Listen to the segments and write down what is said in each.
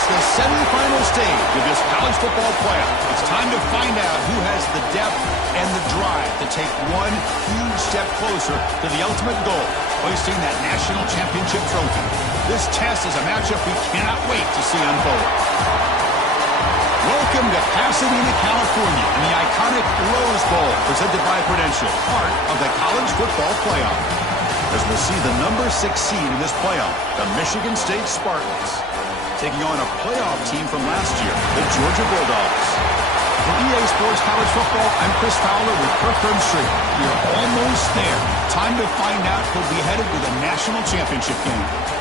It's the semifinal stage of this college football playoff. It's time to find out who has the depth and the drive to take one huge step closer to the ultimate goal, hoisting that national championship trophy. This test is a matchup we cannot wait to see unfold. Welcome to Pasadena, California, in the iconic Rose Bowl, presented by Prudential, part of the college football playoff. As we'll see the number 6 seed in this playoff, the Michigan State Spartans, taking on a playoff team from last year, the Georgia Bulldogs. For EA Sports College Football, I'm Chris Fowler with Kirk Herbstreit. We're almost there. Time to find out who'll be headed to the national championship game.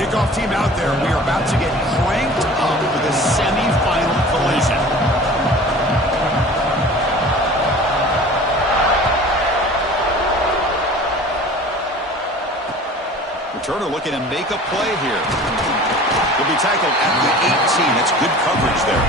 Kickoff team out there. We are about to get cranked up for the semifinal collision. Returner looking to make a play here. Will be tackled at the 18. That's good coverage there.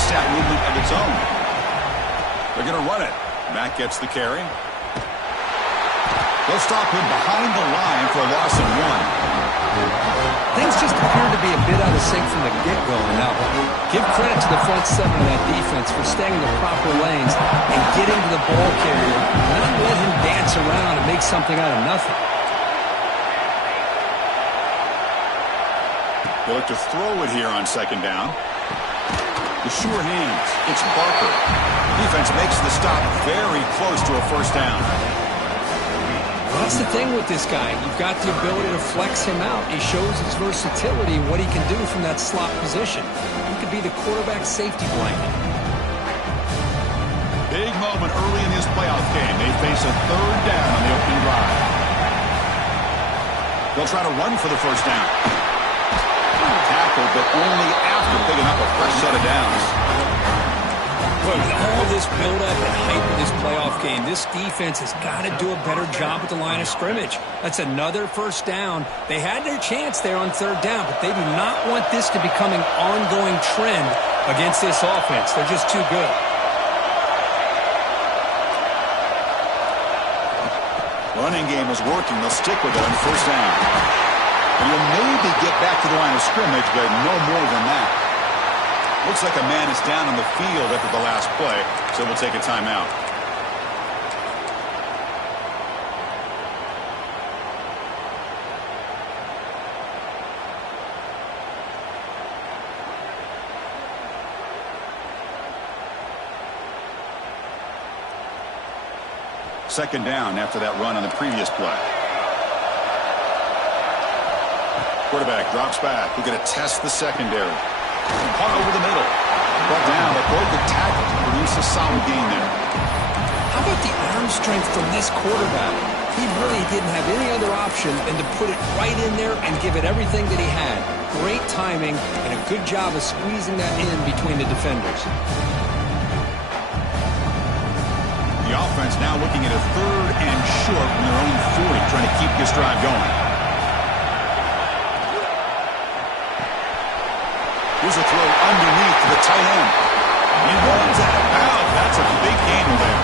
Stat movement of its own. They're going to run it. Matt gets the carry. They'll stop him behind the line for a loss of 1. Things just appear to be a bit out of sync from the get-go in that one. Give credit to the front seven of that defense for staying in the proper lanes and getting to the ball carrier, not let him dance around and make something out of nothing. They look to throw it here on second down. The sure hands. It's Barker. Defense makes the stop very close to a first down. Well, that's the thing with this guy. You've got the ability to flex him out. He shows his versatility and what he can do from that slot position. He could be the quarterback safety blanket. Big moment early in this playoff game. They face a third down on the opening drive. They'll try to run for the first down. Tackled, but only after picking up a fresh set of downs. Well, with all this build-up and hype of this playoff game, this defense has got to do a better job at the line of scrimmage. That's another first down. They had their chance there on third down, but they do not want this to become an ongoing trend against this offense. They're just too good. Running game is working. They'll stick with it on first down. And you'll maybe get back to the line of scrimmage, but no more than that. Looks like a man is down on the field after the last play, so we'll take a timeout. Second down after that run on the previous play. Quarterback drops back. We're going to test the secondary. Caught over the middle. Brought down, but broke the tackle to produce a solid gain there. How about the arm strength from this quarterback? He really didn't have any other option than to put it right in there and give it everything that he had. Great timing and a good job of squeezing that in between the defenders. The offense now looking at a third and short from their own 40, trying to keep this drive going. Here's a throw underneath to the tight end. He runs out of bounds. That's a big gain there.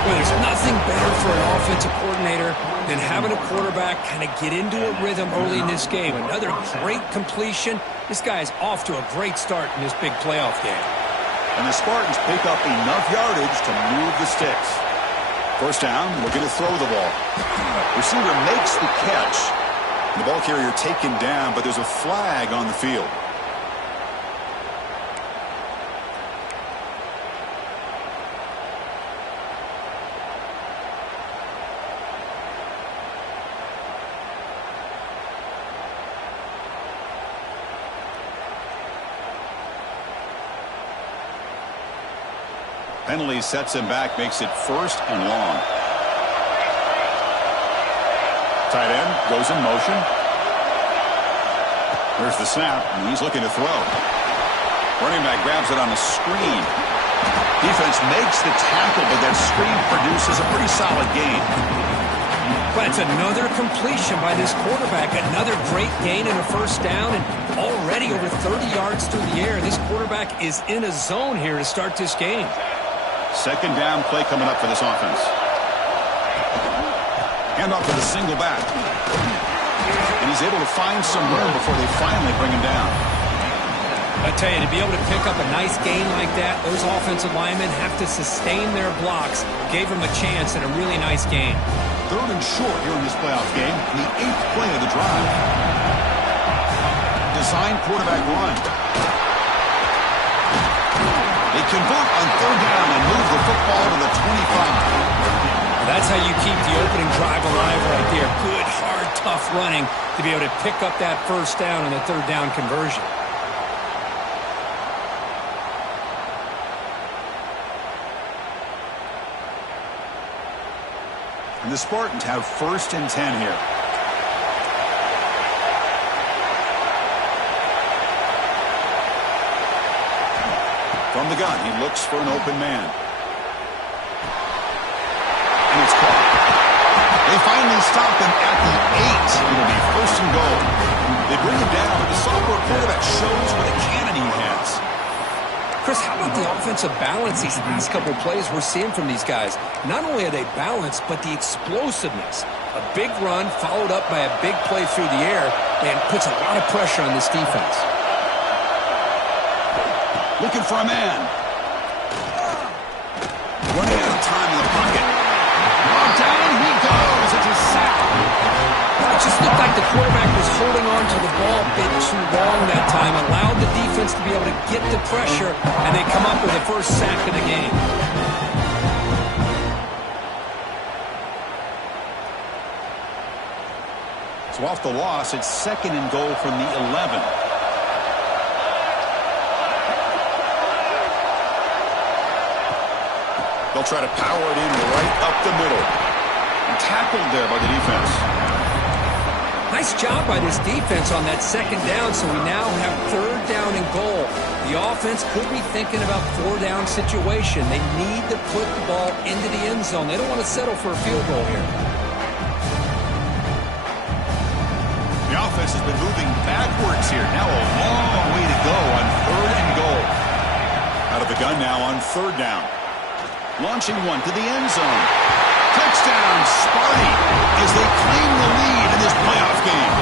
Well, there's nothing better for an offensive coordinator than having a quarterback kind of get into a rhythm early in this game. Another great completion. This guy is off to a great start in this big playoff game. And the Spartans pick up enough yardage to move the sticks. First down, looking to throw the ball. Receiver makes the catch. The ball carrier taken down, but there's a flag on the field. Penalty sets him back, makes it 1st and long. Tight end goes in motion. Here's the snap, and he's looking to throw. Running back grabs it on a screen. Defense makes the tackle, but that screen produces a pretty solid gain. But it's another completion by this quarterback. Another great gain and a 1st down, and already over 30 yards through the air. This quarterback is in a zone here to start this game. 2nd down play coming up for this offense. Hand off to the single back. And he's able to find some room before they finally bring him down. I tell you, to be able to pick up a nice gain like that, those offensive linemen have to sustain their blocks. Gave him a chance at a really nice gain. 3rd and short here in this playoff game. The 8th play of the drive. Design quarterback run. They convert on 3rd down and move the football to the 25. That's how you keep the opening drive alive right there. Good, hard, tough running to be able to pick up that 1st down and the 3rd down conversion. And the Spartans have 1st and 10 here. From the gun, he looks for an open man. And it's caught. They finally stop him at the 8. It'll be 1st and goal. They bring him down, but the sophomore quarterback shows what a cannon he has. Chris, how about the offensive balance these last couple of plays we're seeing from these guys? Not only are they balanced, but the explosiveness. A big run followed up by a big play through the air and puts a lot of pressure on this defense. Looking for a man. Running out of time in the pocket. Oh, down he goes. It's a sack. It just looked like the quarterback was holding on to the ball a bit too long that time, allowed the defense to be able to get the pressure, and they come up with the 1st sack of the game. So off the loss, it's 2nd and goal from the 11. They'll try to power it in right up the middle. And tackled there by the defense. Nice job by this defense on that 2nd down, so we now have 3rd down and goal. The offense could be thinking about 4th down situation. They need to put the ball into the end zone. They don't want to settle for a field goal here. The offense has been moving backwards here. Now a long way to go on 3rd and goal. Out of the gun now on 3rd down. Launching one to the end zone. Touchdown, Sparty, as they claim the lead in this playoff game.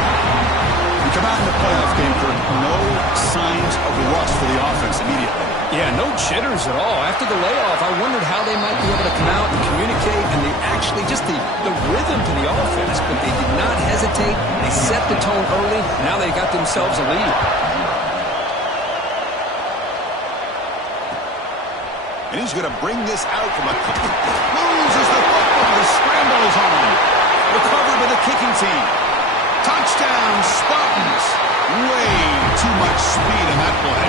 We come out in the playoff game for no signs of rust for the offense immediately. Yeah, no jitters at all. After the layoff, I wondered how they might be able to come out and communicate, and they actually just the rhythm to the offense, but they did not hesitate. They set the tone early. Now they got themselves a lead. And he's going to bring this out from a couple. Loses the football. The scramble is on. Recovered by the kicking team. Touchdown, Spartans. Way too much speed in that play.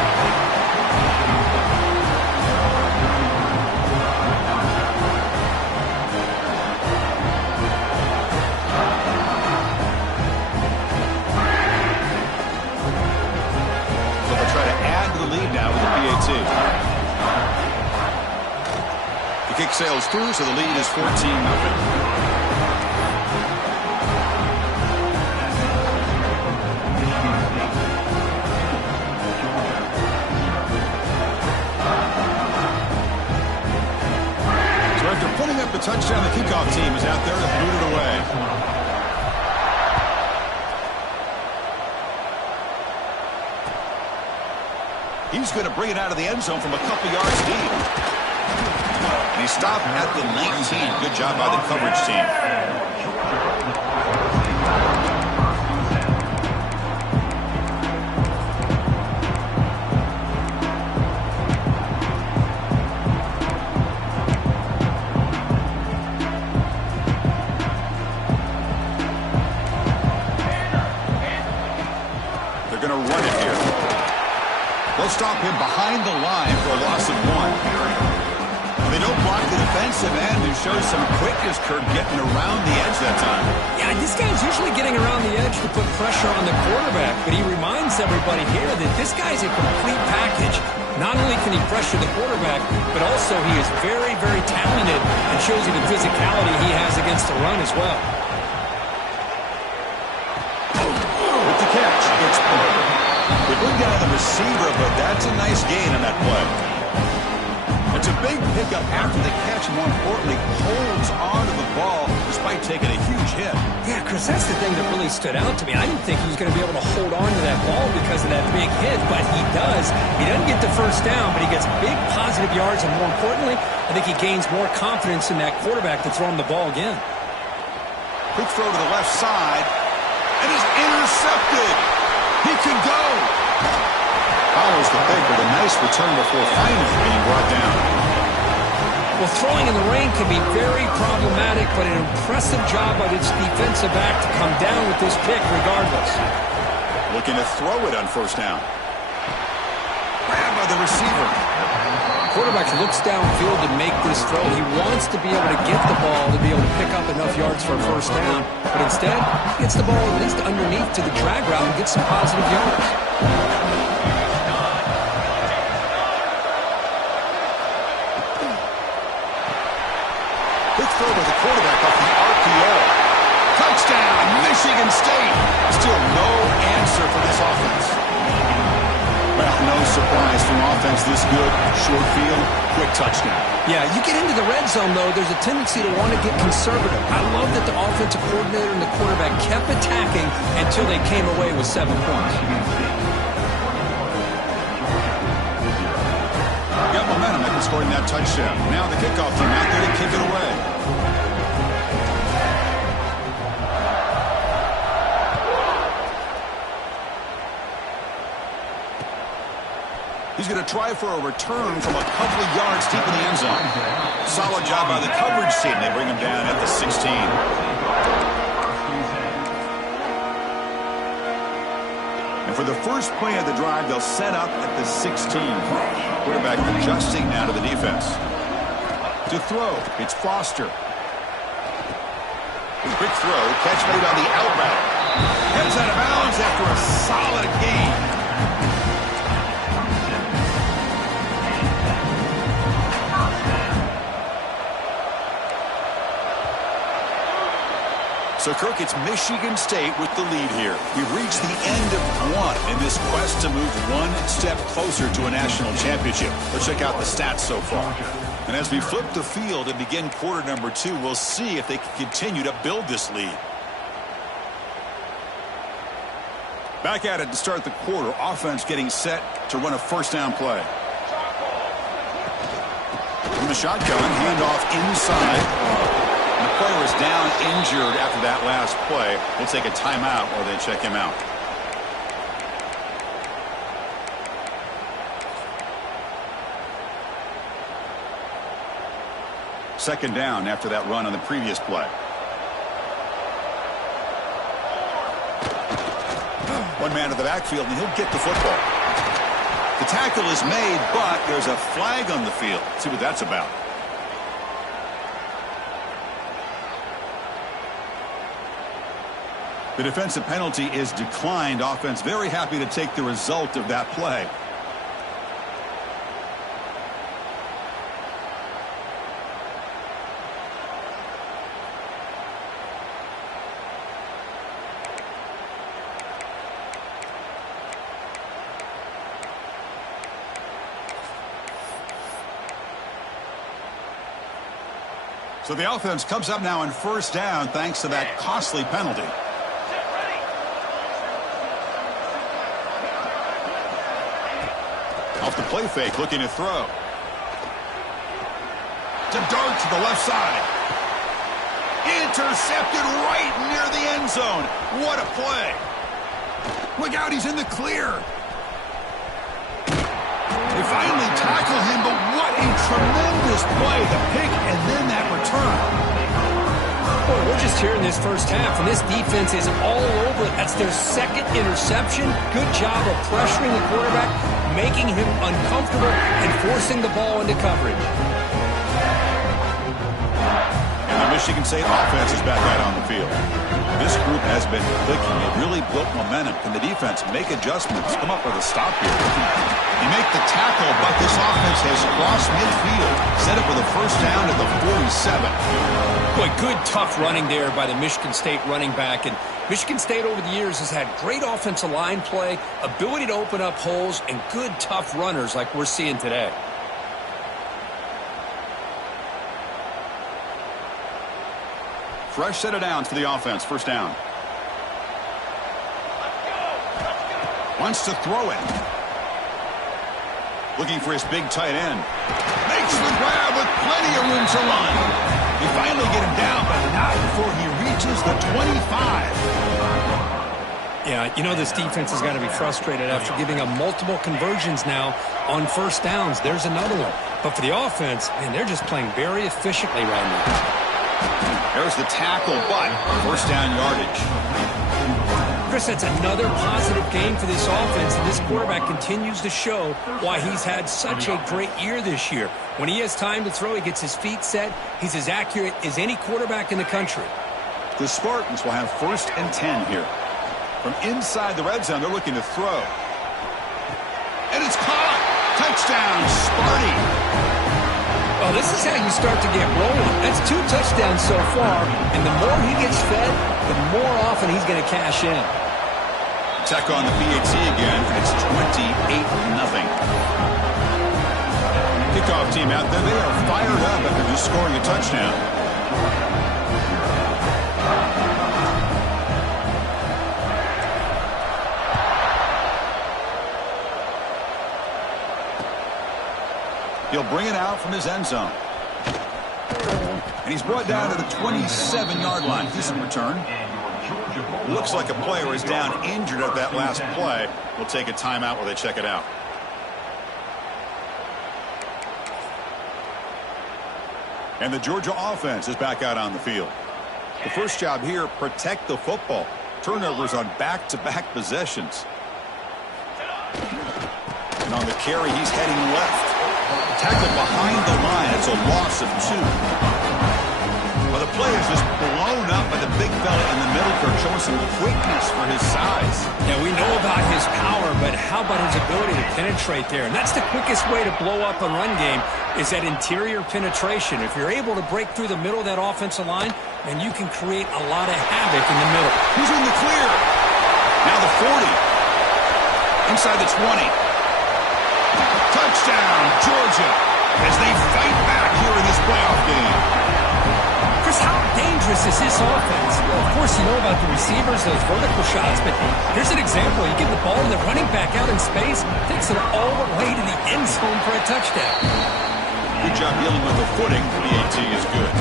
So they'll try to add to the lead now with the PAT. The kick sails through, so the lead is 14-0. Putting up the touchdown, the kickoff team is out there to boot it away. He's going to bring it out of the end zone from a couple yards deep. And he stopped at the 19. Good job by the coverage team. They'll stop him behind the line for a loss of 1. block the defensive end and shows some quickness, Kurt, getting around the edge that time. Yeah, this guy's usually getting around the edge to put pressure on the quarterback, but he reminds everybody here that this guy's a complete package. Not only can he pressure the quarterback, but also he is very, very talented and shows you the physicality he has against the run as well. With the catch, it's perfect. We bring down the receiver, but that's a nice gain on that play. It's a big pickup after the catch, and more importantly, holds on to the ball despite taking a huge hit. Yeah, Chris, that's the thing that really stood out to me. I didn't think he was going to be able to hold on to that ball because of that big hit, but he does. He doesn't get the first down, but he gets big positive yards, and more importantly, I think he gains more confidence in that quarterback to throw him the ball again. Quick throw to the left side, and he's intercepted. He can go. Follows the pick with a nice return before finally being brought down. Well, throwing in the rain can be very problematic, but an impressive job by this defensive back to come down with this pick regardless. Looking to throw it on first down. Grabbed by the receiver. Quarterback looks downfield to make this throw. He wants to be able to get the ball to be able to pick up enough yards for a first down, but instead, he gets the ball at least underneath to the drag route and gets some positive yards. Quick throw by the quarterback off the RPO. Touchdown, Michigan State. Still no answer for this offense. Well, no surprise from offense this good. Short field, quick touchdown. Yeah, you get into the red zone, though, there's a tendency to want to get conservative. I love that the offensive coordinator and the quarterback kept attacking until they came away with 7 points. Got momentum after scoring that touchdown. Now the kickoff team out there to kick it away. He's going to try for a return from a couple of yards deep in the end zone. Solid job by the coverage team. They bring him down at the 16. And for the first play of the drive, they'll set up at the 16. Quarterback adjusting now to the defense. To throw, it's Foster. Quick throw, catch made on the out route. Heads out of bounds after a solid gain. So, Kirk, it's Michigan State with the lead here. We've reached the end of one in this quest to move one step closer to a national championship. Let's check out the stats so far. And as we flip the field and begin quarter number 2, we'll see if they can continue to build this lead. Back at it to start the quarter. Offense getting set to run a first down play. From the shotgun, handoff inside. The player is down injured after that last play. We'll take a timeout or they check him out. Second down after that run on the previous play. One man to the backfield, and he'll get the football. The tackle is made, but there's a flag on the field. Let's see what that's about. The defensive penalty is declined. Offense very happy to take the result of that play. So the offense comes up now on first down thanks to that costly penalty. Off the play fake, looking to throw. To dart to the left side. Intercepted right near the end zone. What a play. Look out, he's in the clear. They finally tackle him, but what a tremendous play. The pick and then that return. Boy, we're just here in this first half, and this defense is all over it. That's their second interception. Good job of pressuring the quarterback, making him uncomfortable, and forcing the ball into coverage. Michigan State offense is back out on the field. This group has been clicking. It really built momentum. Can the defense make adjustments? Come up with a stop here. They make the tackle, but this offense has crossed midfield. Set up with a first down at the 47. Boy, good tough running there by the Michigan State running back. And Michigan State over the years has had great offensive line play, ability to open up holes, and good tough runners like we're seeing today. Fresh set of downs for the offense. First down. Wants to throw it. Looking for his big tight end. Makes the grab with plenty of room to run. They finally get him down, but not before he reaches the 25. Yeah, you know this defense has got to be frustrated after giving up multiple conversions now on first downs. There's another one. But for the offense, man, they're just playing very efficiently right now. There's the tackle, but first down yardage. Chris, that's another positive game for this offense, and this quarterback continues to show why he's had such a great year this year. When he has time to throw, he gets his feet set. He's as accurate as any quarterback in the country. The Spartans will have first and 10 here. From inside the red zone, they're looking to throw. And it's caught! Touchdown, Sparty! Oh, this is how you start to get rolling. That's 2 touchdowns so far, and the more he gets fed, the more often he's going to cash in. Tech on the PAT again, and it's 28-0. Kickoff team out there, they are fired up after just scoring a touchdown. He'll bring it out from his end zone. And he's brought down to the 27-yard line. Decent return. Looks like a player is down injured at that last play. We'll take a timeout while they check it out. And the Georgia offense is back out on the field. The first job here, protect the football. Turnovers on back-to-back possessions. And on the carry, he's heading left. Tackled behind the line. It's a loss of 2. Well, the play is just blown up by the big fella in the middle for showing some quickness for his size. Yeah, we know about his power, but how about his ability to penetrate there? And that's the quickest way to blow up a run game is that interior penetration. If you're able to break through the middle of that offensive line, then you can create a lot of havoc in the middle. Who's in the clear? Now the 40. Inside the 20. Touchdown, Georgia, as they fight back here in this playoff game. Chris, how dangerous is this offense? Well, of course, you know about the receivers, those vertical shots, but here's an example. You give the ball to the running back out in space, takes it all the way to the end zone for a touchdown. Good job dealing with the footing. PAT is good.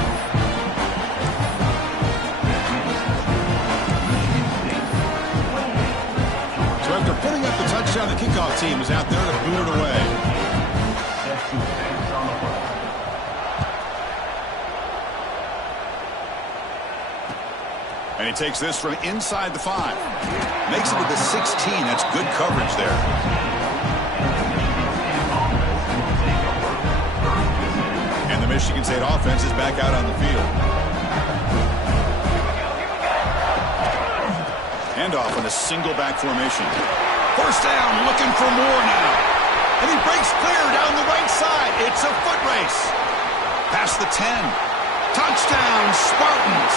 After putting up the touchdown, the kickoff team is out there to boot it away. And he takes this from inside the 5. Makes it to the 16. That's good coverage there. And the Michigan State offense is back out on the field. Handoff in a single back formation. First down, looking for more now. And he breaks clear down the right side. It's a foot race. Past the 10. Touchdown, Spartans.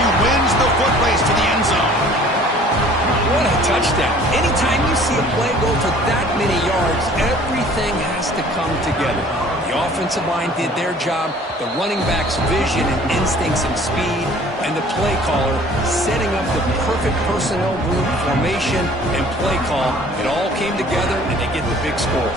He wins the foot race to the end zone. What a touchdown. Anytime you see a play go for that many yards, everything has to come together. The offensive line did their job, the running back's vision and instincts and speed, and the play caller setting up the perfect personnel group, formation, and play call. It all came together, and they get the big score.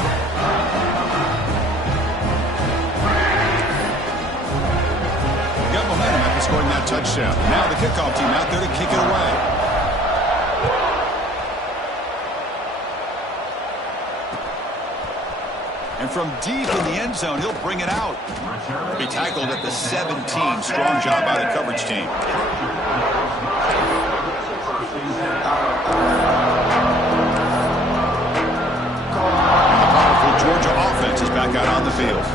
Got momentum after scoring that touchdown. Now the kickoff team out there to kick it away. And from deep in the end zone, he'll bring it out. He tackled at the 17. Strong job by the coverage team. The powerful Georgia offense is back out on the field.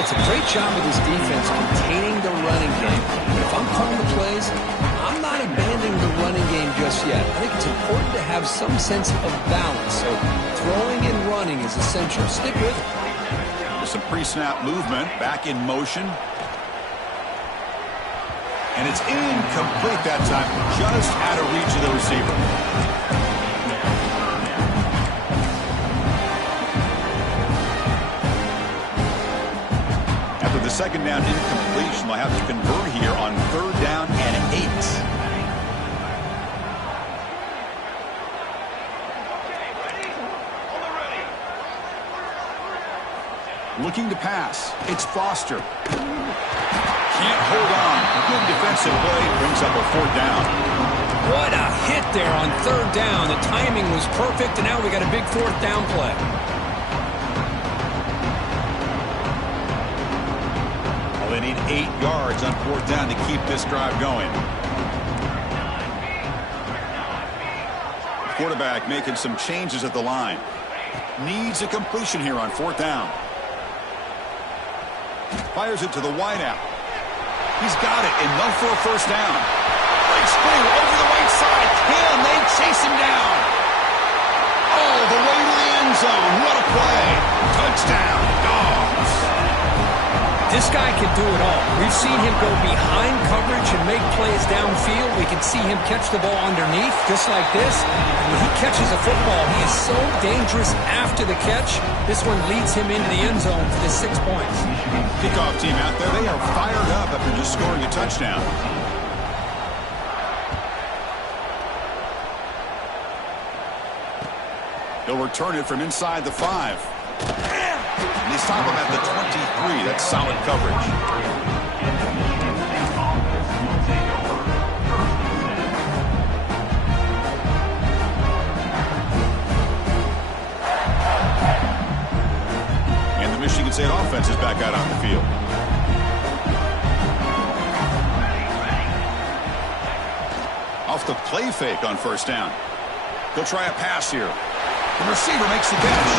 it's a great job of this defense containing the running game. But if I'm calling the plays, I'm not abandoning the running game just yet. I think it's important to have some sense of balance. So throwing and running is essential. Stick with it. There's some pre-snap movement. Back in motion. And it's incomplete that time. Just out of reach of the receiver. After the second down incompletion, they'll have to convert here on 3rd down and 8. Looking to pass. It's Foster. Can't hold on. A good defensive play brings up a 4th down. What a hit there on 3rd down. The timing was perfect, and now we got a big 4th down play. Well, they need 8 yards on 4th down to keep this drive going. Quarterback making some changes at the line. Needs a completion here on 4th down. Fires it to the wideout. He's got it. Enough for a 1st down. Great spring over the right side. Can they chase him down? All the way to the end zone. What a play. Touchdown, Dogs. This guy can do it all. We've seen him go behind coverage and make plays downfield. We can see him catch the ball underneath, just like this. And when he catches a football, he is so dangerous after the catch. This one leads him into the end zone for the 6 points. Kickoff team out there. They are fired up after just scoring a touchdown. He'll return it from inside the 5. And they stop him at the 23. That's solid coverage. And the Michigan State offense is back out on the field. Off the play fake on 1st down. He'll try a pass here. The receiver makes the catch.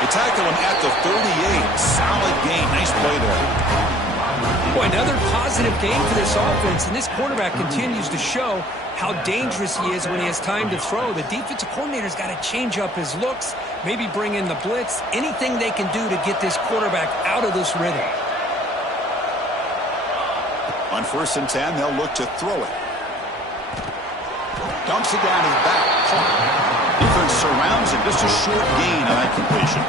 They tackle him at the 38. Solid gain. Nice play there. Boy, another positive game for this offense, and this quarterback continues to show how dangerous he is when he has time to throw. The defensive coordinator's got to change up his looks, maybe bring in the blitz, anything they can do to get this quarterback out of this rhythm. On 1st and 10, they'll look to throw it. Dumps it down to the back. Defense surrounds him. Just a short gain on that completion.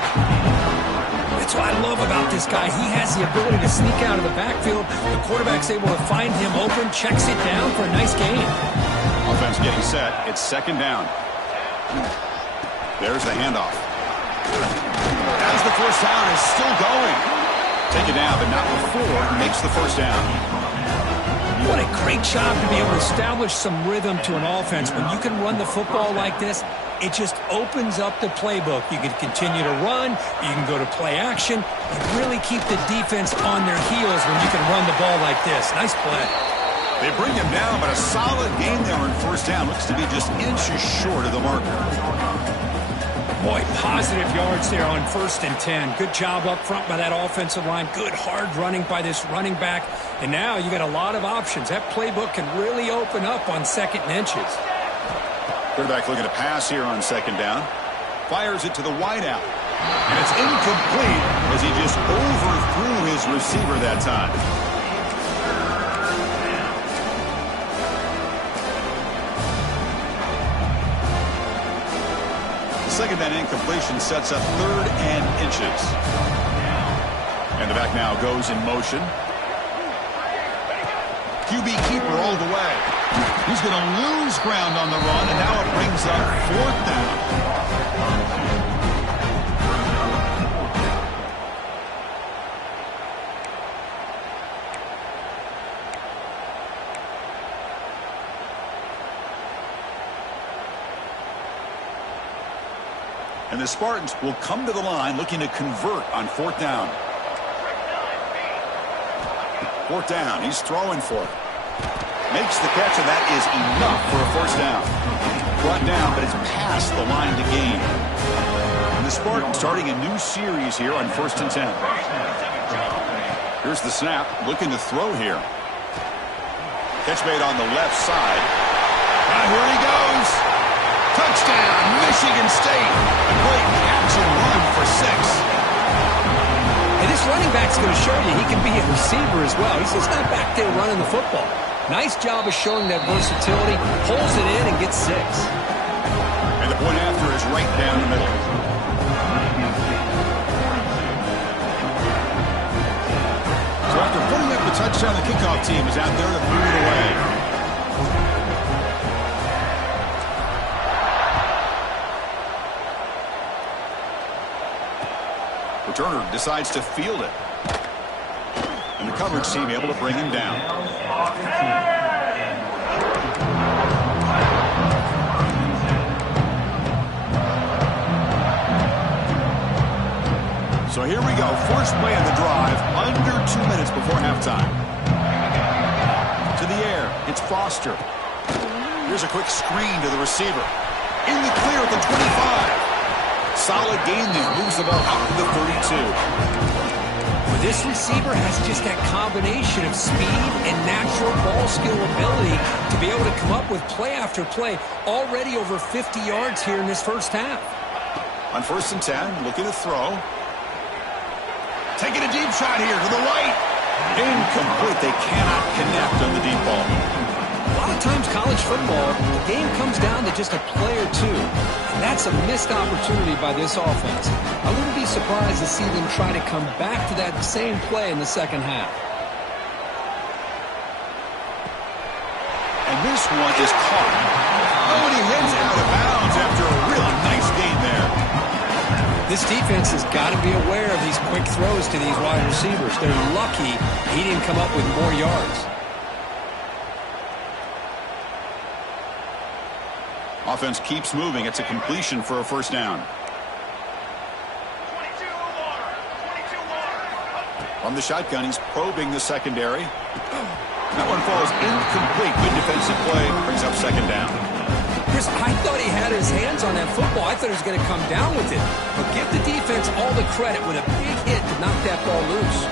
That's what I love about this guy. He has the ability to sneak out of the backfield. The quarterback's able to find him open, checks it down for a nice gain. Offense getting set. It's 2nd down. There's the handoff. As the 1st down is still going. Take it down, but not before he makes the 1st down. What a great job to be able to establish some rhythm to an offense. When you can run the football like this, it just opens up the playbook. You can continue to run. You can go to play action. You really keep the defense on their heels when you can run the ball like this. Nice play. They bring him down, but a solid gain there on 1st down. Looks to be just inches short of the marker. Boy, positive yards there on 1st and 10. Good job up front by that offensive line. Good hard running by this running back. And now you got a lot of options. That playbook can really open up on 2nd and inches. Quarterback looking to pass here on 2nd down. Fires it to the wideout. And it's incomplete as he just overthrew his receiver that time. The 2nd down incompletion sets up 3rd and inches. And the back now goes in motion. QB keeper all the way. He's going to lose ground on the run, and now it brings up 4th down. And the Spartans will come to the line looking to convert on 4th down. 4th down. He's throwing for it. Makes the catch, and that is enough for a 1st down. Brought down, but it's past the line to gain. And the Spartans starting a new series here on 1st and 10. Here's the snap, looking to throw here. Catch made on the left side. And here he goes. Touchdown, Michigan State. A great catch and run for 6. And this running back's going to show you he can be a receiver as well. He's just not back there running the football. Nice job of showing that versatility. Pulls it in and gets 6. And the point after is right down the middle. So after putting up the touchdown, the kickoff team is out there to move it away. Returner decides to field it. And the coverage team able to bring him down. So here we go. First play of the drive. Under 2 minutes before halftime. To the air. It's Foster. Here's a quick screen to the receiver. In the clear at the 25. Solid gain there. Moves the ball out to the 32. Well, this receiver has just that combination of speed and natural ball skill ability to be able to come up with play after play. Already over 50 yards here in this first half. On 1st and 10, looking to throw. Taking a deep shot here to the right. Incomplete. They cannot connect on the deep ball. A lot of times college football, the game comes down to just a play or two. And that's a missed opportunity by this offense. I wouldn't be surprised to see them try to come back to that same play in the second half. And this one is caught. Oh, and he heads out of bounds after a really nice gain there. This defense has got to be aware of these quick throws to these wide receivers. They're lucky he didn't come up with more yards. Offense keeps moving. It's a completion for a first down. From the shotgun, he's probing the secondary. That one falls incomplete. Good defensive play. Brings up second down. Chris, I thought he had his hands on that football. I thought he was going to come down with it. But give the defense all the credit with a big hit to knock that ball loose.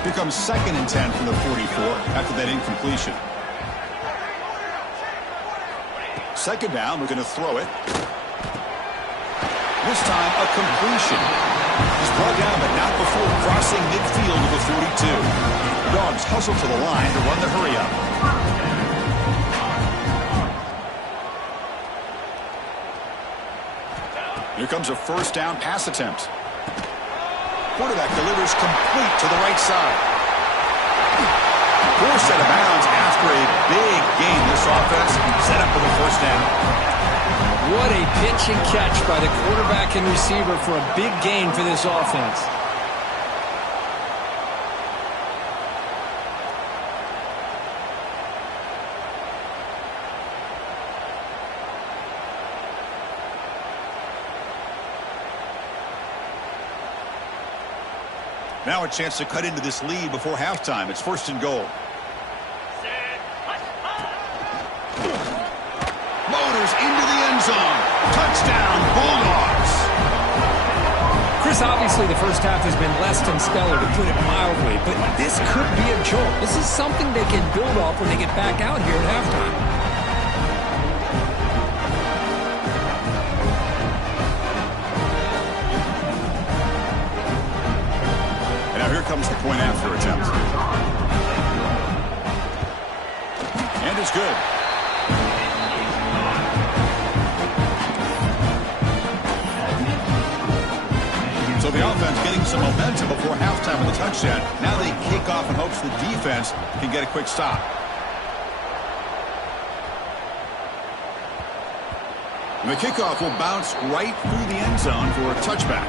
Here comes 2nd and 10 from the 44 after that incompletion. Second down, we're going to throw it. This time, a completion. He's brought down, but not before crossing midfield to the 42. Dogs hustle to the line to run the hurry-up. Here comes a first down pass attempt. Quarterback delivers complete to the right side. Forced out of bounds after a big gain. This offense set up for the first down. What a pitch and catch by the quarterback and receiver for a big gain for this offense. Now a chance to cut into this lead before halftime. It's 1st and goal. Motors into the end zone. Touchdown, Bulldogs. Chris, obviously the first half has been less than stellar, to put it mildly, but this could be a jolt. This is something they can build off when they get back out here at halftime. Here comes the point after attempt. And it's good. So the offense getting some momentum before halftime with a touchdown. Now they kick off in hopes the defense can get a quick stop. And the kickoff will bounce right through the end zone for a touchback.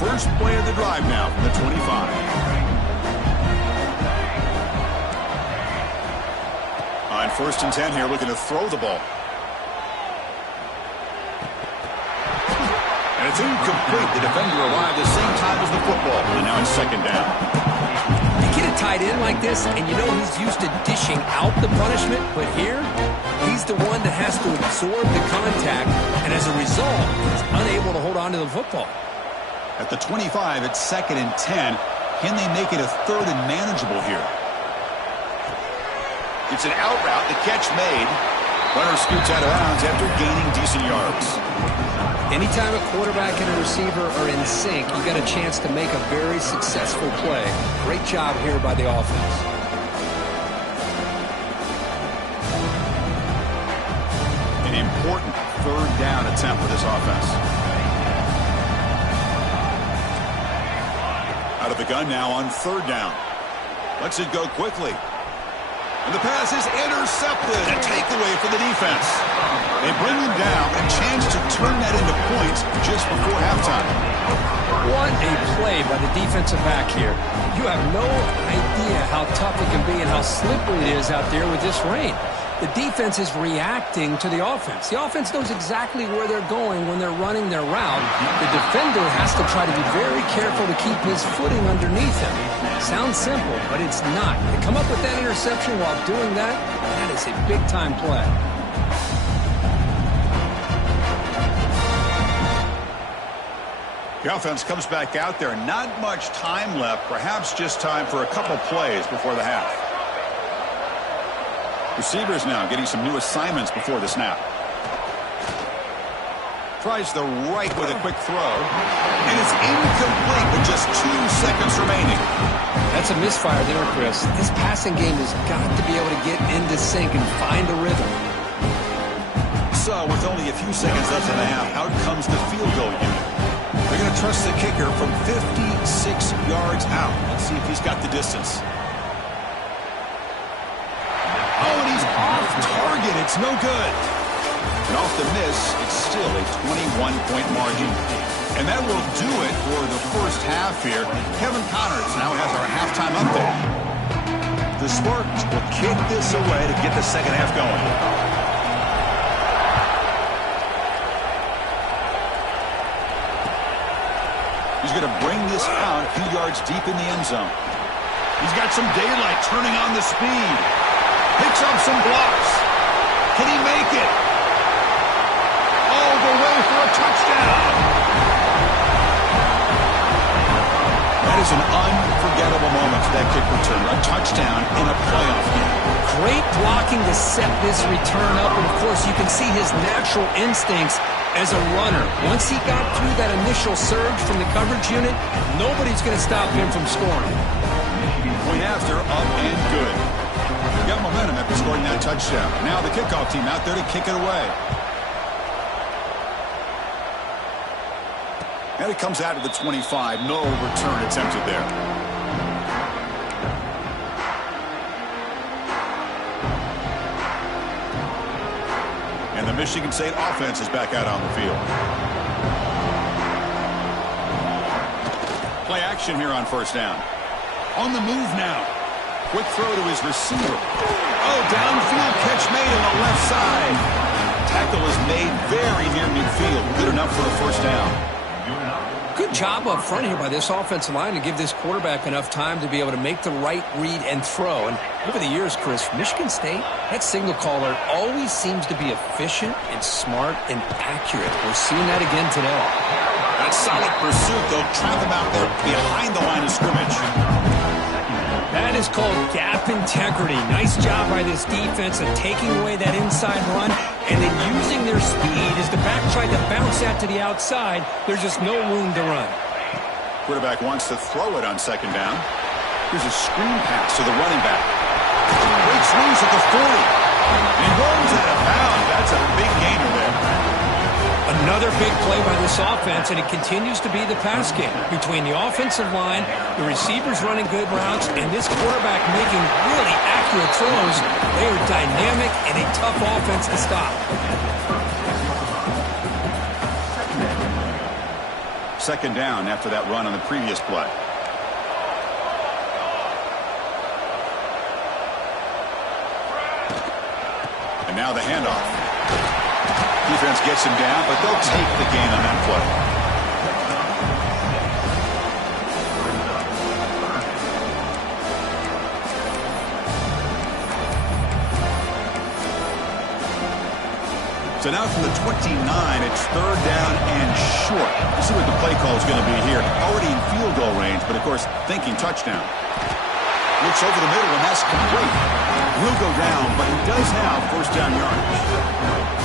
First play of the drive now from the 25. On 1st and 10 here, looking to throw the ball. And it's incomplete. The defender arrived the same time as the football, and now it's second down. You get a tight end like this, and you know he's used to dishing out the punishment, but here, he's the one that has to absorb the contact, and as a result, he's unable to hold on to the football. At the 25, it's 2nd and 10. Can they make it a 3rd and manageable here? It's an out route. The catch made. Runner scoots out of bounds after gaining decent yards. Anytime a quarterback and a receiver are in sync, you got a chance to make a very successful play. Great job here by the offense. An important 3rd down attempt for this offense. Out of the gun now on 3rd down. Lets it go quickly. And the pass is intercepted. A takeaway for the defense. They bring him down. A chance to turn that into points just before halftime. What a play by the defensive back here. You have no idea how tough it can be and how slippery it is out there with this rain. The defense is reacting to the offense. The offense knows exactly where they're going when they're running their route. The defender has to try to be very careful to keep his footing underneath him. Sounds simple, but it's not. To come up with that interception while doing that, that is a big-time play. The offense comes back out there. Not much time left. Perhaps just time for a couple plays before the half. Receivers now getting some new assignments before the snap. Tries the right with a quick throw. And it's incomplete with just 2 seconds remaining. That's a misfire there, Chris. This passing game has got to be able to get into sync and find a rhythm. So, with only a few seconds left in the half, out comes the field goal unit. They're going to trust the kicker from 56 yards out. Let's see if he's got the distance. Oh, and he's off target. It's no good. And off the miss, it's still a 21-point margin. And that will do it for the first half here. Kevin Connors now has our halftime update. The Spartans will kick this away to get the second half going. He's going to bring this out a few yards deep in the end zone. He's got some daylight turning on the speed. Picks up some blocks. Can he make it? All the way for a touchdown. That is an unforgettable moment for that kick return. A touchdown in a playoff game. Great blocking to set this return up. And, of course, you can see his natural instincts as a runner. Once he got through that initial surge from the coverage unit, nobody's going to stop him from scoring. Point after, up and good. Got momentum after scoring that touchdown. Now the kickoff team out there to kick it away. And it comes out of the 25. No return attempted there. And the Michigan State offense is back out on the field. Play action here on 1st down. On the move now. Quick throw to his receiver. Oh, downfield catch made on the left side. Tackle is made very near midfield. Good enough for a 1st down. Good job up front here by this offensive line to give this quarterback enough time to be able to make the right read and throw. And over the years, Chris, Michigan State, that signal caller always seems to be efficient and smart and accurate. We're seeing that again today. That solid pursuit, they'll trap him out there behind the line of scrimmage. That is called gap integrity. Nice job by this defense of taking away that inside run and then using their speed as the back tried to bounce out to the outside. There's just no room to run. Quarterback wants to throw it on 2nd down. Here's a screen pass to the running back. Breaks loose at the 40. And rolls out of bounds. That's a big gainer there. Another big play by this offense, and it continues to be the pass game between the offensive line, the receivers running good routes, and this quarterback making really accurate throws. They are dynamic and a tough offense to stop. 2nd down after that run on the previous play. And now the handoff. Defense gets him down, but they'll take the gain on that play. So now from the 29, it's third down and short. Let's see what the play call is going to be here. Already in field goal range, but of course, thinking touchdown. Looks over the middle, and that's complete. He'll go down, but he does have first down yardage.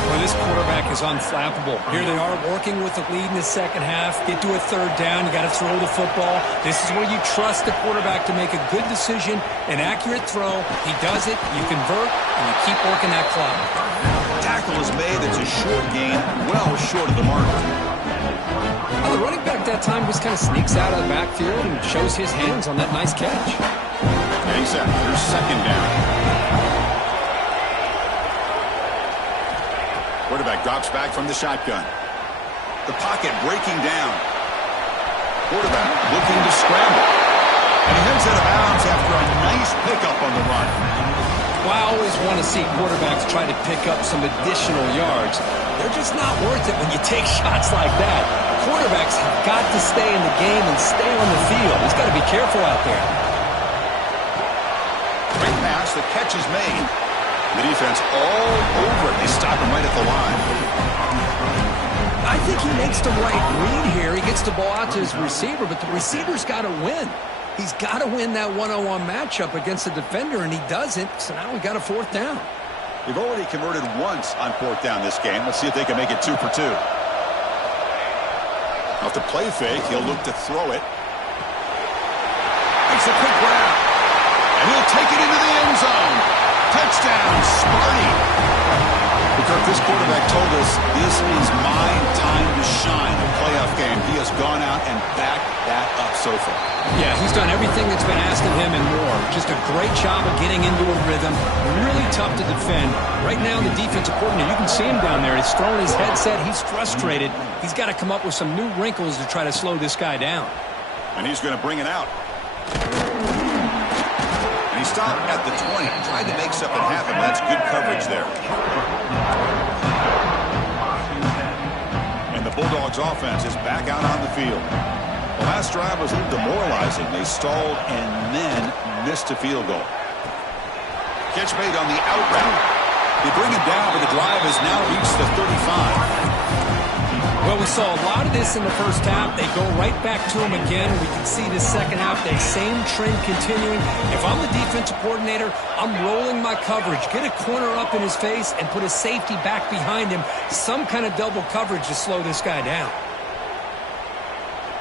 Well, this quarterback is unflappable. Here they are working with the lead in the second half. Get to a third down. You got to throw the football. This is where you trust the quarterback to make a good decision, an accurate throw. He does it. You convert, and you keep working that clock. Tackle is made. It's a short gain, well short of the mark. Well, the running back that time just kind of sneaks out of the backfield and shows his hands on that nice catch. And he's set. Here's second down. Quarterback drops back from the shotgun. The pocket breaking down. Quarterback looking to scramble. And he heads out of bounds after a nice pickup on the run. Well, I always want to see quarterbacks try to pick up some additional yards. They're just not worth it when you take shots like that. Quarterbacks have got to stay in the game and stay on the field. He's got to be careful out there. Great pass. The catch is made. The defense all over it. They stop him right at the line. I think he makes the right read here. He gets the ball out to his receiver, but the receiver's got to win. He's got to win that one-on-one matchup against the defender, and he doesn't, so now we got a fourth down. They've already converted once on fourth down this game. Let's see if they can make it 2 for 2. Off the play fake, he'll look to throw it. Makes a quick grab. And he'll take it into the end zone. Touchdown, Sparty. Because this quarterback told us this is my time to shine. A playoff game. He has gone out and backed that up so far. Yeah, he's done everything that's been asked of him and more. Just a great job of getting into a rhythm. Really tough to defend. Right now, the defensive coordinator, you can see him down there. He's throwing his headset. He's frustrated. He's got to come up with some new wrinkles to try to slow this guy down. And he's going to bring it out. And he stopped at the 20. Tried to make something happen. That's good coverage there. And the Bulldogs offense is back out on the field. The last drive was a little demoralizing. They stalled and then missed a field goal. Catch made on the out route. They bring him down, but the drive has now reached the 35. Well, we saw a lot of this in the first half. They go right back to him again. We can see the second half, that same trend continuing. If I'm the defensive coordinator, I'm rolling my coverage. Get a corner up in his face and put a safety back behind him. Some kind of double coverage to slow this guy down.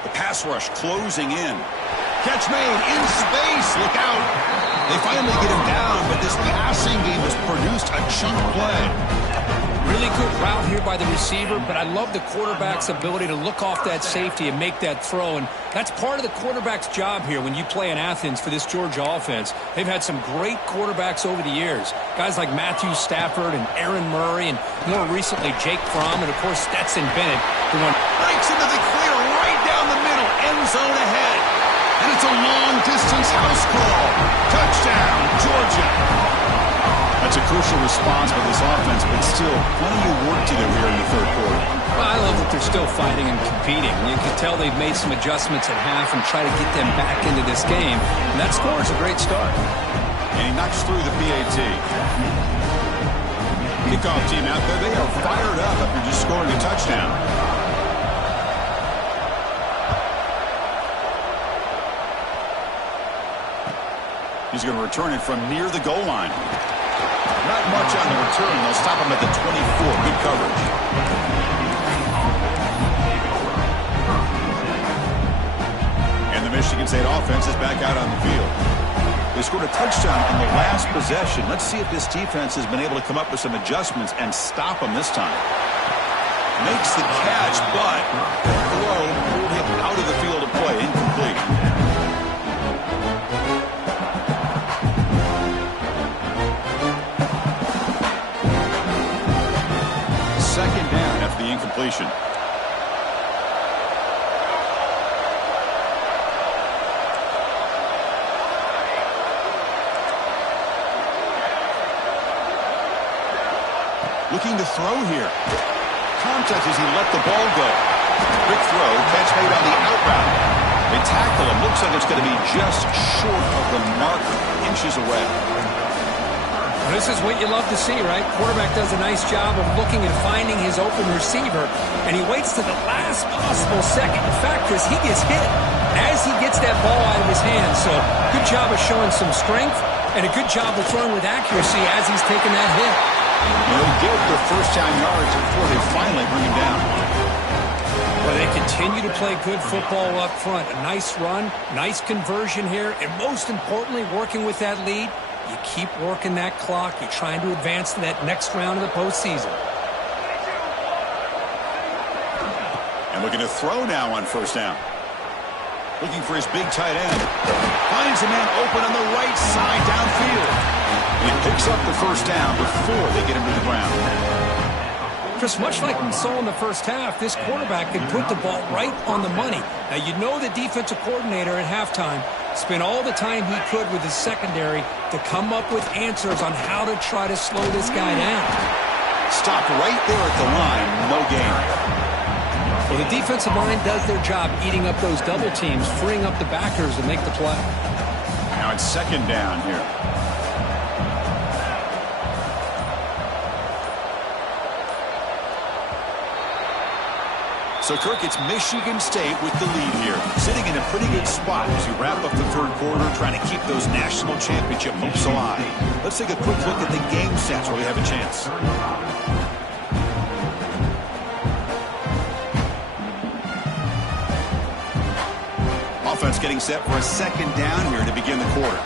The pass rush closing in. Catch made in space. Look out. They finally get him down, but this passing game has produced a chunk play. Really good route here by the receiver, but I love the quarterback's ability to look off that safety and make that throw. And that's part of the quarterback's job here when you play in Athens for this Georgia offense. They've had some great quarterbacks over the years. Guys like Matthew Stafford and Aaron Murray, and more recently Jake Fromm, and of course Stetson Bennett, who won. Breaks into the clear right down the middle, end zone ahead. And it's a long-distance house call. Touchdown, Georgia. That's a crucial response by this offense, but still plenty of work to do here in the third quarter. Well, I love that they're still fighting and competing. You can tell they've made some adjustments at half and try to get them back into this game. And that score is a great start. And he knocks through the PAT. Kickoff team out there, they are fired up after just scoring a touchdown. He's going to return it from near the goal line. Not much on the return. They'll stop him at the 24. Good coverage. And the Michigan State offense is back out on the field. They scored a touchdown in the last possession. Let's see if this defense has been able to come up with some adjustments and stop them this time. Makes the catch, but the throw pulled him out of the field of play. Incomplete. Second down after the incompletion. Looking to throw here. Contact as he let the ball go. Quick throw, catch made on the out route. They tackle him. Looks like it's going to be just short of the marker, inches away. This is what you love to see, right? Quarterback does a nice job of looking and finding his open receiver, and he waits to the last possible second. In fact, Chris, he gets hit as he gets that ball out of his hands. So good job of showing some strength and a good job of throwing with accuracy as he's taking that hit. They'll get the first down yards before they finally bring him down. Well, they continue to play good football up front. A nice run, nice conversion here, and most importantly, working with that lead. You keep working that clock. You're trying to advance to that next round of the postseason. And looking to throw now on first down. Looking for his big tight end. Finds a man open on the right side downfield. And he picks up the first down before they get him to the ground. Just much like we saw in the first half, this quarterback can put the ball right on the money. Now, you know the defensive coordinator at halftime spent all the time he could with his secondary to come up with answers on how to try to slow this guy down. Stopped right there at the line, no gain. Well, the defensive line does their job eating up those double teams, freeing up the backers to make the play. Now it's second down here. So, Kirk, it's Michigan State with the lead here, sitting in a pretty good spot as you wrap up the third quarter, trying to keep those national championship hopes alive. Let's take a quick look at the game stats where we have a chance. Offense getting set for a second down here to begin the quarter.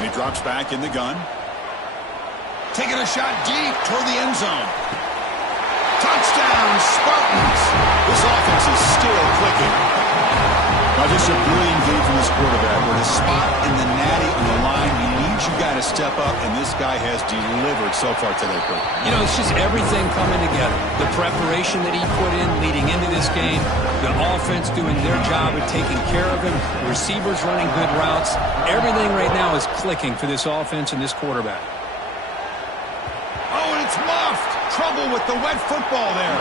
And he drops back in the gun. Taking a shot deep toward the end zone. Touchdown, Spartans! This offense is still clicking. Now, this is a brilliant game from this quarterback. With a spot in the natty on the line, he needs you guys to step up, and this guy has delivered so far today, Kirk. You know, it's just everything coming together. The preparation that he put in leading into this game, the offense doing their job of taking care of him, the receivers running good routes. Everything right now is clicking for this offense and this quarterback. Oh, and it's muffed. Trouble with the wet football there.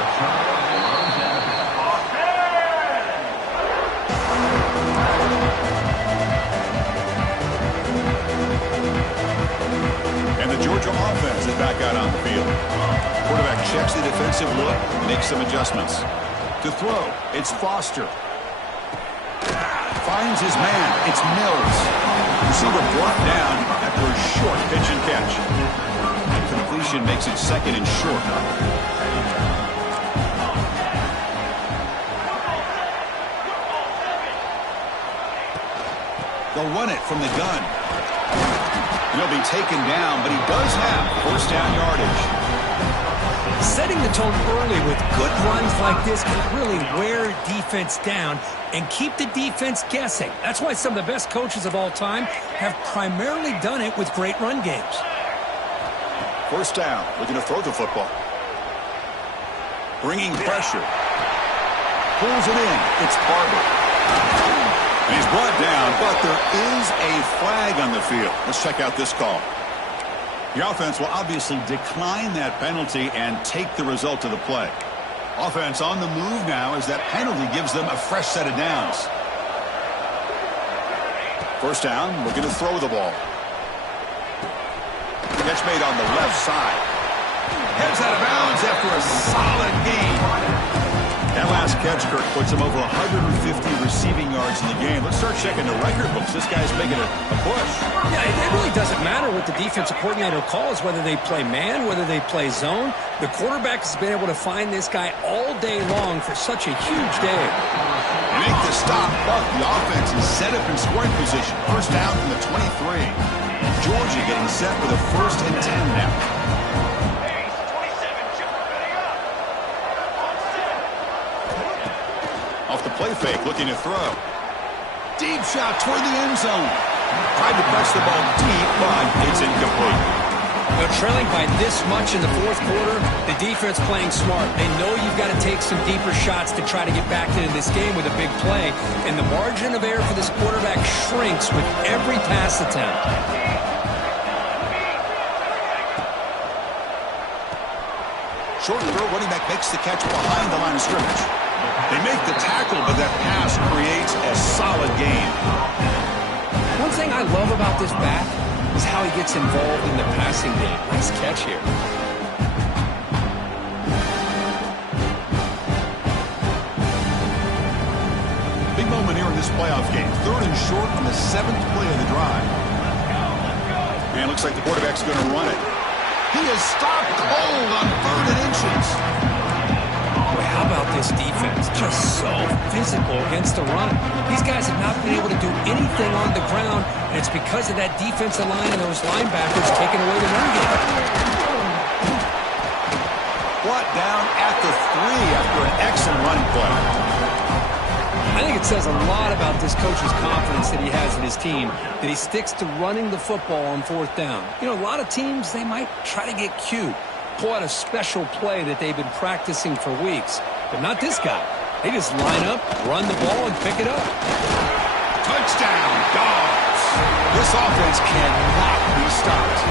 And the Georgia offense is back out on the field. Quarterback checks the defensive look, makes some adjustments. To throw, it's Foster. Finds his man, it's Mills. Receiver brought down after a short pitch and catch. Completion makes it second and short. They'll run it from the gun. And he'll be taken down, but he does have first down yardage. Setting the tone early with good runs like this can really wear defense down and keep the defense guessing. That's why some of the best coaches of all time have primarily done it with great run games. First down, looking to throw the football. Bringing pressure. Pulls it in. It's Barber. And he's brought down, but there is a flag on the field. Let's check out this call. The offense will obviously decline that penalty and take the result of the play. Offense on the move now as that penalty gives them a fresh set of downs. First down, looking to throw the ball. Catch made on the left side. Heads out of bounds after a solid game. That last catch, Kirk, puts him over 150 receiving yards in the game. Let's start checking the record books. This guy's making a push. Yeah, it really doesn't matter what the defensive coordinator calls, whether they play man, whether they play zone. The quarterback has been able to find this guy all day long for such a huge day. They make the stop, but the offense is set up in scoring position. First down from the 23. Georgia getting set for the 1st and 10 now. Off the play fake, looking to throw. Deep shot toward the end zone. Tried to press the ball deep, but it's incomplete. They're trailing by this much in the fourth quarter. The defense playing smart. They know you've got to take some deeper shots to try to get back into this game with a big play. And the margin of error for this quarterback shrinks with every pass attempt. Short throw, running back makes the catch behind the line of scrimmage. They make the tackle, but that pass creates a solid gain. One thing I love about this back, is how he gets involved in the passing game. Nice catch here. Big moment here in this playoff game. 3rd and short on the 7th play of the drive. And looks like the quarterback's going to run it. He is stopped cold on 3rd and inches. Boy, how about this defense? Just so physical against the run. These guys have not been able to do anything on the ground, and it's because of that defensive line and those linebackers taking away the run game. Brought down at the 3 after an excellent running play. I think it says a lot about this coach's confidence that he has in his team, that he sticks to running the football on 4th down. You know, a lot of teams, they might try to get cute, pull out a special play that they've been practicing for weeks. But not this guy. They just line up, run the ball, and pick it up. Touchdown, Dogs. This offense cannot be stopped.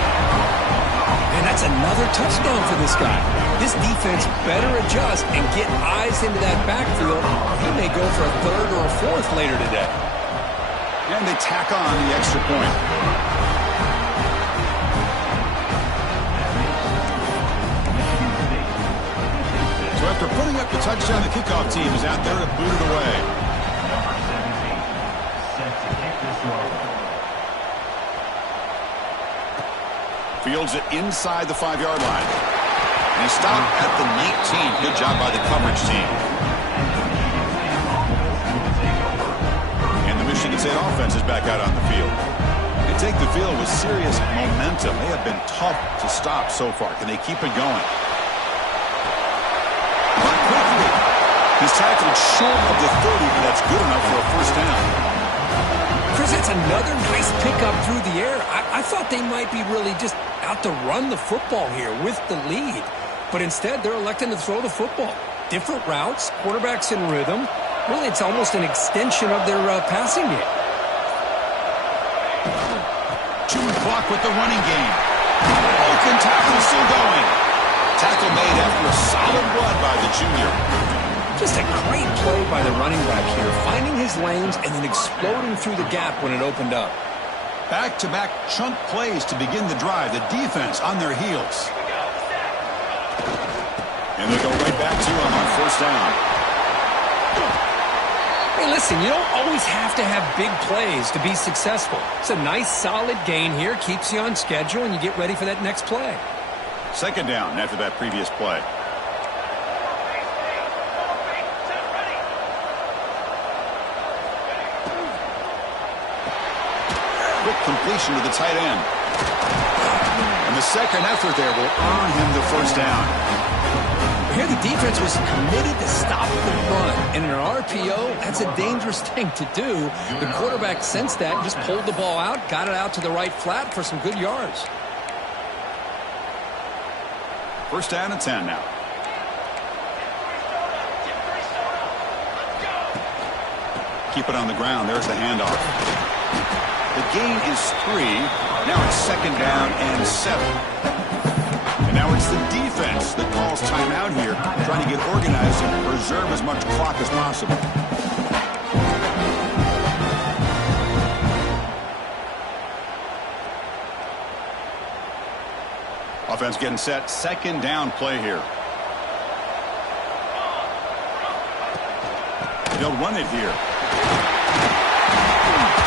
And that's another touchdown for this guy. This defense better adjust and get eyes into that backfield. He may go for a 3rd or a 4th later today. And they tack on the extra point. So after putting up the touchdown, the kickoff team is out there to boot it away. Fields it inside the 5-yard line. And he stopped at the 19. Good job by the coverage team. And the Michigan State offense is back out on the field. They take the field with serious momentum. They have been tough to stop so far. Can they keep it going? But quickly. He's tackled short of the 30, but that's good enough for a 1st down. Chris, that's another nice pickup through the air. I thought they might be really just out to run the football here with the lead. But instead, they're electing to throw the football. Different routes, quarterbacks in rhythm. Really, it's almost an extension of their passing game. Chewing clock with the running game. Oakland tackle still going. Tackle made after a solid run by the junior. Just a great play by the running back here, finding his lanes and then exploding through the gap when it opened up. Back-to-back chunk plays to begin the drive. The defense on their heels. And they go right back to him on 1st down. Hey, listen, you don't always have to have big plays to be successful. It's a nice, solid gain here, keeps you on schedule, and you get ready for that next play. 2nd down after that previous play. Quick completion to the tight end. And the second effort there will earn him the 1st down. Here the defense was committed to stop the run. And in an RPO, that's a dangerous thing to do. The quarterback sensed that, just pulled the ball out, got it out to the right flat for some good yards. 1st down and 10 now. Keep it on the ground. There's the handoff. The gain is 3. Now it's 2nd down and 7. And now it's the defense that calls timeout here, trying to get organized and preserve as much clock as possible. Offense getting set. 2nd down play here. They'll run it here.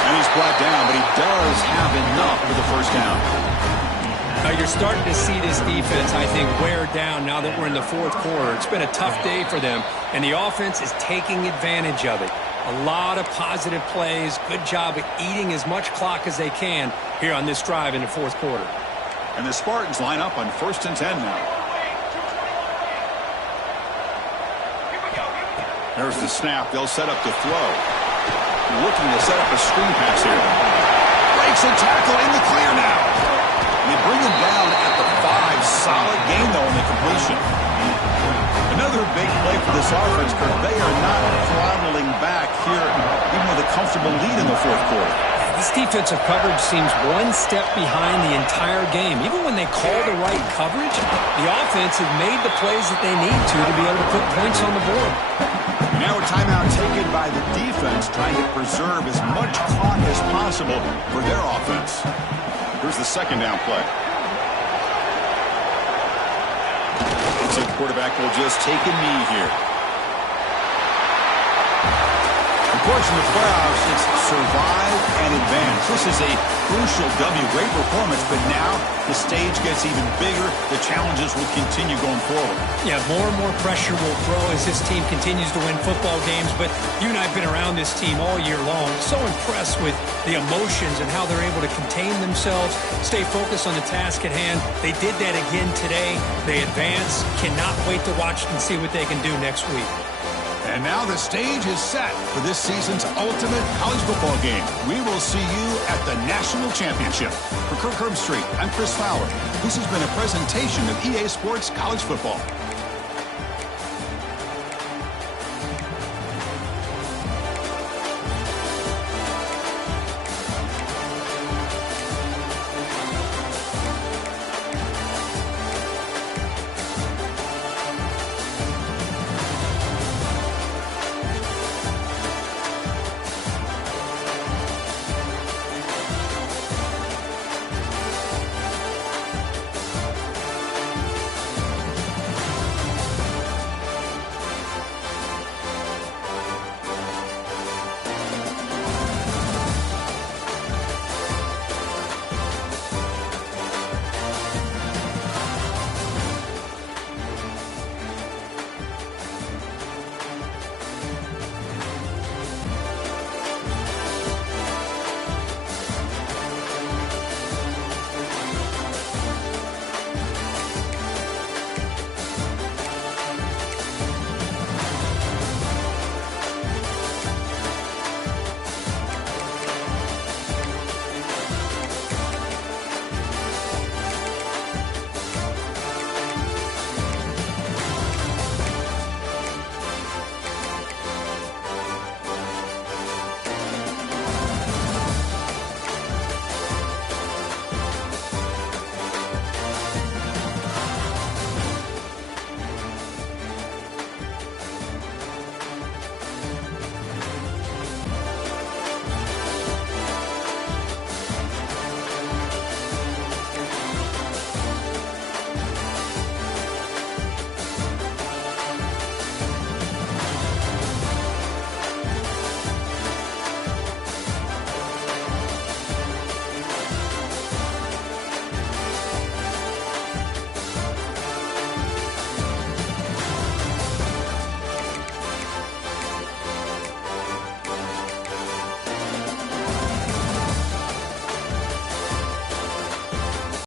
And he's brought down, but he does have enough for the 1st down. You're starting to see this defense, I think, wear down now that we're in the 4th quarter. It's been a tough day for them, and the offense is taking advantage of it. A lot of positive plays. Good job at eating as much clock as they can here on this drive in the 4th quarter. And the Spartans line up on 1st and 10 now. There's the snap. They'll set up to throw. Looking to set up a screen pass here. Breaks a tackle in the clear now. And they bring him down at the 5. Solid gain, though, in the completion. Another big play for this offense, because they are not throttling back here, even with a comfortable lead in the 4th quarter. This defensive coverage seems one step behind the entire game. Even when they call the right coverage, the offense has made the plays that they need to be able to put points on the board. Now a timeout taken by the defense, trying to preserve as much clock as possible for their offense. Here's the second down play. Looks like the quarterback will just take a knee here. Of course, in the playoffs, it's survive and advance. This is a crucial W. Great performance, but now the stage gets even bigger. The challenges will continue going forward. Yeah, more and more pressure will grow as this team continues to win football games. But you and I have been around this team all year long. So impressed with the emotions and how they're able to contain themselves, stay focused on the task at hand. They did that again today. They advance. Cannot wait to watch and see what they can do next week. And now the stage is set for this season's ultimate college football game. We will see you at the National Championship. For Kirk Herbstreit, I'm Chris Fowler. This has been a presentation of EA Sports College Football.